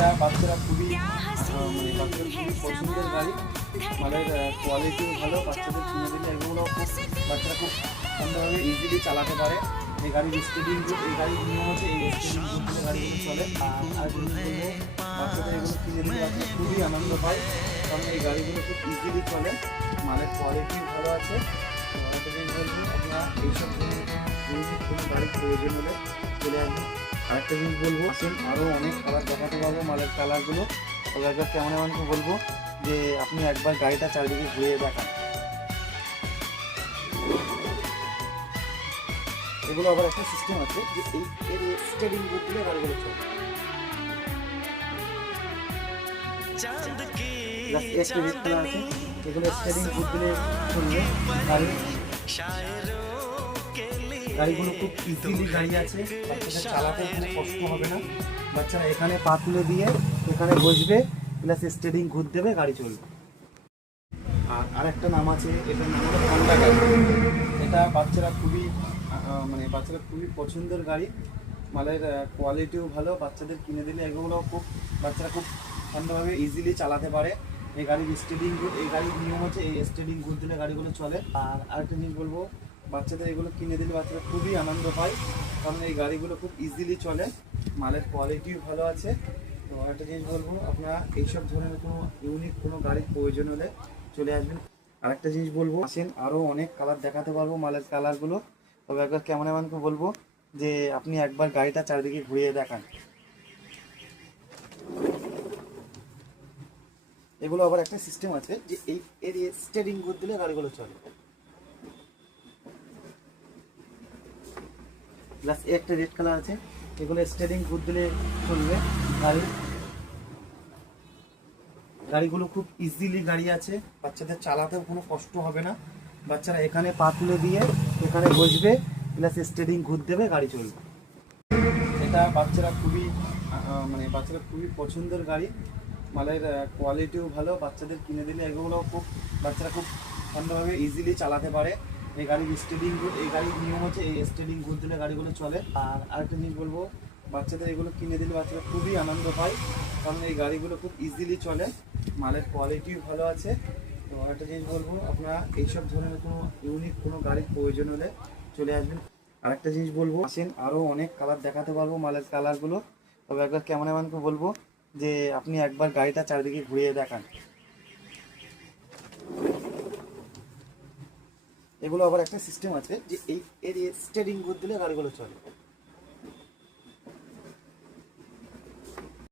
এটা বাচ্চারা খুবই মানে বাচ্চাদের খুবই পছন্দের গাড়ি। মালের কোয়ালিটিও ভালো, বাচ্চাদের কিনে দিলে এগুলো খুব বাচ্চারা খুব সুন্দরভাবে ইজিলি চালাতে পারে। এই গাড়ির স্টেডিং গুড, এই গাড়ির নিয়ম হচ্ছে এই স্টেডিং গুড দিলে গাড়িগুলো চলে। আর জিনিস বলবো, বাচ্চাদের এগুলো কিনে দিলে বাচ্চারা খুবই আনন্দ পায়, কারণ এই গাড়িগুলো খুব ইজিলি চলে, মালের কোয়ালিটিও ভালো আছে। তো একটা জিনিস বলবো, আপনারা এইসব ধরনের ইউনিক কোনো গাড়ির প্রয়োজন হলে চলে আসবেন। আরেকটা জিনিস বলবো, আসেন আরও অনেক কালার দেখাতে পারবো, মালের কালারগুলো কালারটা কেমন এমনকে বলবো যে আপনি একবার গাড়িটা চারিদিকে ঘুরিয়ে দেখান। এগুলো আবার একটা সিস্টেম আছে যে এর স্টেডিং বুট দিলে গাড়িগুলো চলে। একটা রেড কালার আছে, এগুলো স্টেডিং বুট দিলে চলবে। গাড়িগুলো খুব ইজিলি গাড়ি আছে, বাচ্চাদের চালাতে কোনো কষ্ট হবে না। বাচ্চারা এখানে পা তুলে দিয়ে এখানে বসবে, প্লাস স্টেডিং ঘুর দেবে, গাড়ি চলবে। আর একটা নাম আছে, এটার নাম হলো হন্ডা গাড়ি। এটা বাচ্চারা খুবই পছন্দের গাড়ি, মালের কোয়ালিটিও ভালো, বাচ্চাদের কিনে দিলে এগুলো খুব বাচ্চারা খুব সুন্দরভাবে ইজিলি চালাতে পারে। এই গাড়ির স্টেডিং গুড, এই গাড়ির নিয়ম হচ্ছে এই স্টেডিং গুড দিলে গাড়িগুলো চলে। আর আরেকটা জিনিস বলবো, বাচ্চাদের এগুলো কিনে দিলে বাচ্চারা খুবই আনন্দ পায়, কারণ এই গাড়িগুলো খুব ইজিলি চলে, মালের কোয়ালিটিও ভালো আছে। তো একটা জিনিস বলবো, আপনারা এইসব ধরনের কোনো ইউনিক কোনো গাড়ির প্রয়োজন হলে চলে আসবেন। আরেকটা জিনিস বলবো, আসেন আরও অনেক কালার দেখাতে পারবো, মালের কালারগুলো তবে একবার কেমন এমনকে বলবো যে আপনি একবার গাড়িটা চারিদিকে ঘুরিয়ে দেখান। এগুলো আবার একটা সিস্টেম আছে যে এর স্টেডিং গুড দিলে গাড়িগুলো চলে। প্লাস একটা রেড কালার আছে, এগুলো স্টেডিং গুড দিলে চলবে। গাড়িগুলো খুব ইজিলি গাড়ি আছে, বাচ্চাদের চালাতেও কোনো কষ্ট হবে না। বাচ্চারা এখানে পা তুলে দিয়ে এখানে বসবে, প্লাস স্টেডিং ঘুর দেবে, গাড়ি চলবে। এটা বাচ্চারা খুবই পছন্দের গাড়ি, মালের কোয়ালিটিও ভালো, বাচ্চাদের কিনে দিলে এগুলো খুব বাচ্চারা খুব সুন্দরভাবে ইজিলি চালাতে পারে। এই গাড়ির স্টেডিং গুড, এই গাড়ির নিয়ম হচ্ছে এই স্টেডিং গুড দিলে গাড়িগুলো চলে। আর আরেকটা জিনিস বলবো, বাচ্চাদের এগুলো কিনে দিলে বাচ্চারা খুবই আনন্দ পায়, কারণ এই গাড়িগুলো খুব ইজিলি চলে, মালের কোয়ালিটিও ভালো আছে। তো একটা জিনিস বলবো, আপনারা এইসব ধরনের কোনো ইউনিক কোনো গাড়ির প্রয়োজন হলে চলে আসবেন। আরেকটা জিনিস বলবো, আসেন আরও অনেক কালার দেখাতে পারবো, মালের কালারগুলো তবে একবার কেমন এমনকে বলবো যে আপনি একবার গাড়িটা চারিদিকে ঘুরিয়ে দেখান। এগুলো আবার একটা সিস্টেম আছে যে এর স্টেডিং গুড দিলে গাড়িগুলো চলে।